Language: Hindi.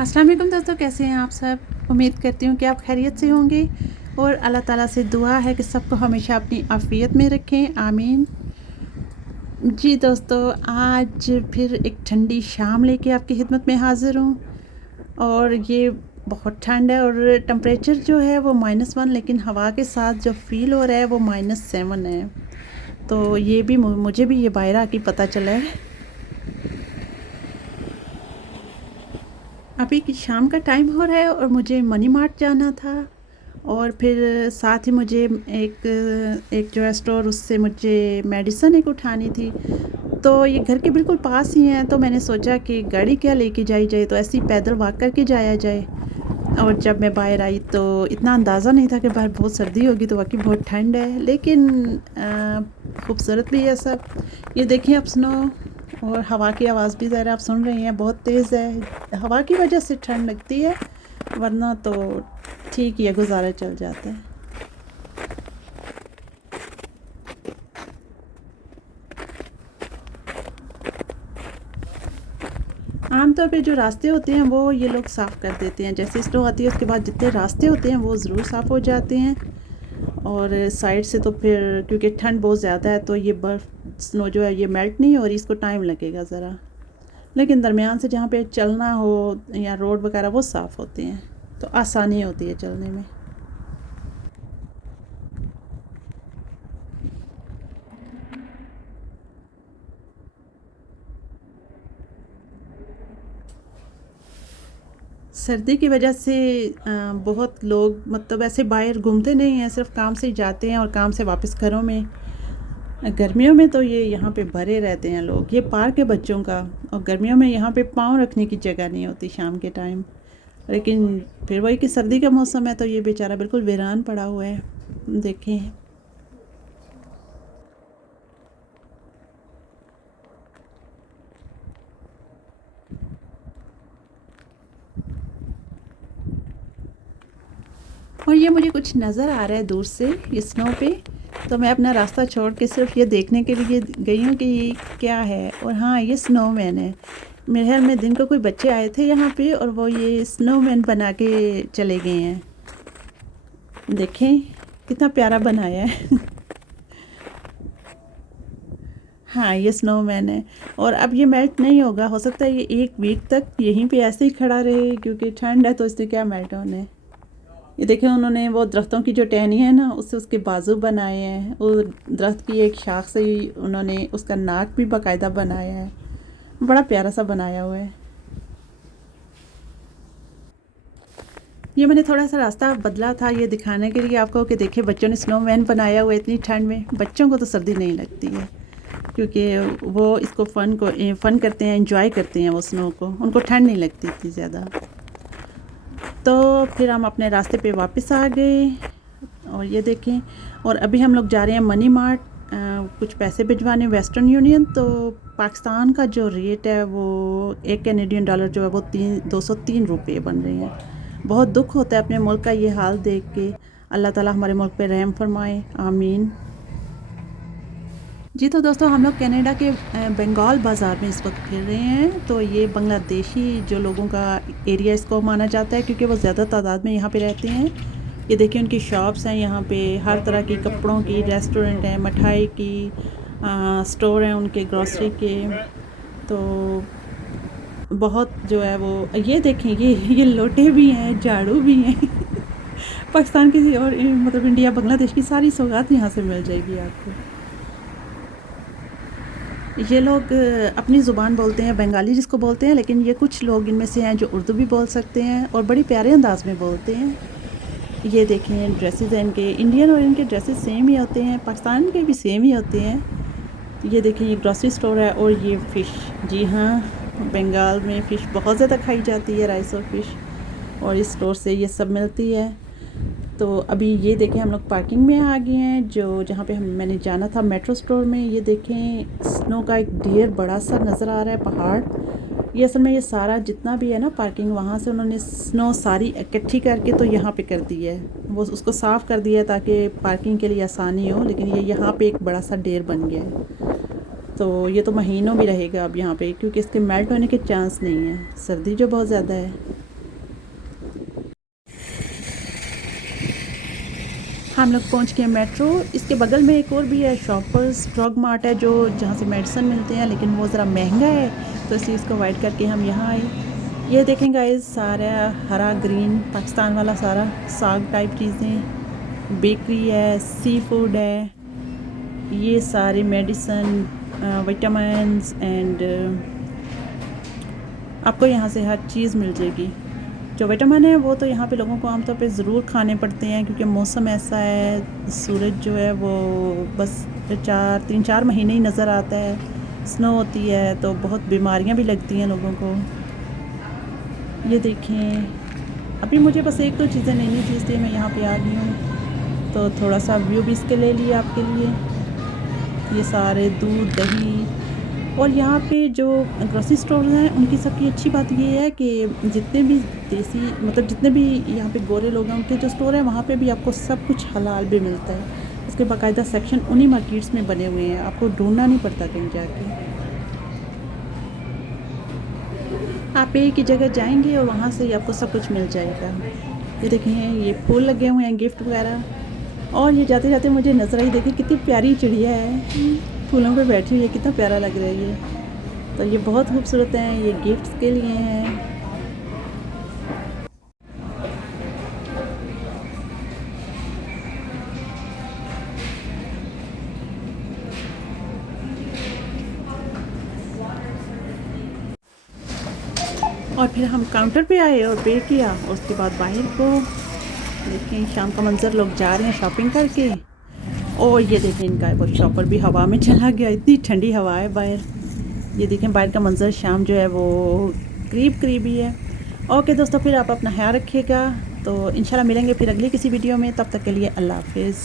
अस्सलाम वालेकुम दोस्तों, कैसे हैं आप सब। उम्मीद करती हूँ कि आप खैरियत से होंगे और अल्लाह ताला से दुआ है कि सबको हमेशा अपनी आफ़ियत में रखें, आमीन। जी दोस्तों, आज फिर एक ठंडी शाम लेके आपकी खिदमत में हाज़िर हूँ और ये बहुत ठंड है और टेम्परेचर जो है वो -1, लेकिन हवा के साथ जो फ़ील हो रहा है वो -7 है। तो ये भी मुझे भी ये बाहर आके पता चला है। अभी कि शाम का टाइम हो रहा है और मुझे मनी मार्ट जाना था और फिर साथ ही मुझे एक जो है स्टोर, उससे मुझे मेडिसिन एक उठानी थी। तो ये घर के बिल्कुल पास ही हैं, तो मैंने सोचा कि गाड़ी क्या लेके जाई जाए, तो ऐसे ही पैदल वॉक करके जाया जाए। और जब मैं बाहर आई तो इतना अंदाज़ा नहीं था कि बाहर बहुत सर्दी होगी, तो वाकई बहुत ठंड है, लेकिन खूबसूरत भी है सब। ये देखें आप, स्नो और हवा की आवाज़ भी ज़रा आप सुन रही हैं, बहुत तेज़ है। हवा की वजह से ठंड लगती है, वरना तो ठीक ही है, गुजारा चल जाता है। आमतौर पे जो रास्ते होते हैं वो ये लोग साफ़ कर देते हैं, जैसे स्नो आती है उसके बाद जितने रास्ते होते हैं वो ज़रूर साफ़ हो जाते हैं। और साइड से तो फिर क्योंकि ठंड बहुत ज़्यादा है तो ये बर्फ़ स्नो जो है ये मेल्ट नहीं हो रही, इसको टाइम लगेगा ज़रा। लेकिन दरमियान से जहाँ पे चलना हो या रोड वगैरह वो साफ़ होते हैं, तो आसानी होती है चलने में। सर्दी की वजह से बहुत लोग मतलब ऐसे बाहर घूमते नहीं हैं, सिर्फ काम से ही जाते हैं और काम से वापस घरों में। गर्मियों में तो ये यहाँ पे भरे रहते हैं लोग। ये पार्क है बच्चों का, और गर्मियों में यहाँ पे पाँव रखने की जगह नहीं होती शाम के टाइम। लेकिन फिर वही कि सर्दी का मौसम है तो ये बेचारा बिल्कुल वीरान पड़ा हुआ है। देखें, और ये मुझे कुछ नज़र आ रहा है दूर से, ये स्नो पे। तो मैं अपना रास्ता छोड़ के सिर्फ ये देखने के लिए गई हूँ कि ये क्या है। और हाँ, ये स्नोमैन है। मेरे ख्याल में दिन को कोई बच्चे आए थे यहाँ पे और वो ये स्नोमैन बना के चले गए हैं। देखें कितना प्यारा बनाया है। हाँ, ये स्नोमैन है और अब ये मेल्ट नहीं होगा। हो सकता है ये 1 वीक तक यहीं पे ऐसे ही खड़ा रहे, क्योंकि ठंड है तो इससे क्या मेल्ट होने। ये देखें, उन्होंने वो दरख्तों की जो टहनी है ना, उससे उसके बाजू बनाए हैं। वो दरख्त की एक शाख से ही उन्होंने उसका नाक भी बाकायदा बनाया है। बड़ा प्यारा सा बनाया हुआ है। ये मैंने थोड़ा सा रास्ता बदला था ये दिखाने के लिए आपको कि देखिए बच्चों ने स्नोमैन बनाया हुआ है इतनी ठंड में। बच्चों को तो सर्दी नहीं लगती है, क्योंकि वो इसको फ़न करते हैं, एंजॉय करते हैं वो स्नो को, उनको ठंड नहीं लगती इतनी ज़्यादा। तो फिर हम अपने रास्ते पे वापस आ गए और ये देखें। और अभी हम लोग जा रहे हैं मनी मार्ट कुछ पैसे भिजवाने, वेस्टर्न यूनियन। तो पाकिस्तान का जो रेट है वो 1 कैनेडियन डॉलर जो है वो 203 रुपये बन रहे हैं। बहुत दुख होता है अपने मुल्क का ये हाल देख के। अल्लाह ताला हमारे मुल्क पे रहम फरमाए, आमीन। जी तो दोस्तों, हम लोग कनाडा के बंगाल बाज़ार में इस वक्त फिर रहे हैं। तो ये बांग्लादेशी जो लोगों का एरिया इसको माना जाता है, क्योंकि वो ज़्यादा तादाद में यहाँ पे रहते हैं। ये देखिए उनकी शॉप्स हैं यहाँ पे, हर तरह की कपड़ों की, रेस्टोरेंट हैं, मिठाई की स्टोर हैं उनके, ग्रॉसरी के। तो बहुत जो है वो, ये देखें, ये लोटे भी हैं, झाड़ू भी हैं। पाकिस्तान की और मतलब इंडिया बांग्लादेश की सारी सौगात यहाँ से मिल जाएगी आपको। ये लोग अपनी ज़ुबान बोलते हैं, बंगाली जिसको बोलते हैं, लेकिन ये कुछ लोग इनमें से हैं जो उर्दू भी बोल सकते हैं और बड़ी प्यारे अंदाज में बोलते हैं। ये देखें, ड्रेसेस हैं इनके, इंडियन और इनके ड्रेसेस सेम ही होते हैं, पाकिस्तान के भी सेम ही होते हैं। ये देखें, ये ग्रॉसरी स्टोर है और ये फ़िश। जी हाँ, बंगाल में फ़िश बहुत ज़्यादा खाई जाती है, राइस और फ़िश, और इस स्टोर से ये सब मिलती है। तो अभी ये देखें, हम लोग पार्किंग में आ गए हैं, जो जहाँ पे मैंने जाना था मेट्रो स्टोर में। ये देखें, स्नो का एक ढेर बड़ा सा नज़र आ रहा है, पहाड़। ये असल में ये सारा जितना भी है ना पार्किंग, वहाँ से उन्होंने स्नो सारी इकट्ठी करके तो यहाँ पे कर दी है। वो उसको साफ़ कर दिया है ताकि पार्किंग के लिए आसानी हो, लेकिन ये यहाँ पे एक बड़ा सा ढेर बन गया है। तो ये तो महीनों भी रहेगा अब यहाँ पे, क्योंकि इसके मेल्ट होने के चांस नहीं है, सर्दी जो बहुत ज़्यादा है। हम लोग पहुंच गए मेट्रो। इसके बगल में एक और भी है, शॉपर्स ड्रग मार्ट है, जो जहाँ से मेडिसिन मिलते हैं, लेकिन वो ज़रा महंगा है, तो इस चीज़ को अवॉइड करके हम यहाँ आए। ये देखें गाइस, सारा हरा ग्रीन पाकिस्तान वाला सारा साग टाइप चीज़ें, बेकरी है, सी फूड है, ये सारे मेडिसिन, विटामिन्स एंड आपको यहाँ से हर चीज़ मिल जाएगी। जो विटामिन है वो तो यहाँ पे लोगों को आमतौर पे ज़रूर खाने पड़ते हैं, क्योंकि मौसम ऐसा है, सूरज जो है वो बस 3-4 महीने ही नज़र आता है, स्नो होती है, तो बहुत बीमारियाँ भी लगती हैं लोगों को। ये देखें, अभी मुझे बस 1-2 चीज़ें लेनी थी, इसलिए मैं यहाँ पे आ गई हूँ, तो थोड़ा सा व्यू भी इसके ले लिया आपके लिए। ये सारे दूध, दही, और यहाँ पे जो ग्रोसरी स्टोर हैं उनकी सबकी अच्छी बात ये है कि जितने भी देसी, मतलब जितने भी यहाँ पे गोरे लोग हैं, उनके जो स्टोर है वहाँ पे भी आपको सब कुछ हलाल भी मिलता है। उसके बाकायदा सेक्शन उन्हीं मार्केट्स में बने हुए हैं, आपको ढूंढना नहीं पड़ता कहीं जाके। आप एक ही जगह जाएंगे और वहाँ से ही आपको सब कुछ मिल जाएगा। ये देखें, ये फूल लगे हुए हैं, गिफ्ट वगैरह, और ये जाते जाते मुझे नज़र आई, देखिए कितनी प्यारी चिड़िया है, फूलों पे बैठी हुई है, कितना प्यारा लग रहा है ये। तो ये बहुत खूबसूरत हैं, ये गिफ्ट्स के लिए हैं। और फिर हम काउंटर पे आए और पे किया, और उसके बाद बाहर को देखें, शाम का मंजर, लोग जा रहे हैं शॉपिंग करके। और ये देखें, इनका वो शॉपर भी हवा में चला गया, इतनी ठंडी हवा है बाहर। ये देखें बाहर का मंजर, शाम जो है वो करीब ही है। ओके दोस्तों, फिर आप अपना ख्याल रखिएगा, तो इंशाल्लाह मिलेंगे फिर अगली किसी वीडियो में, तब तक के लिए अल्लाह हाफिज़।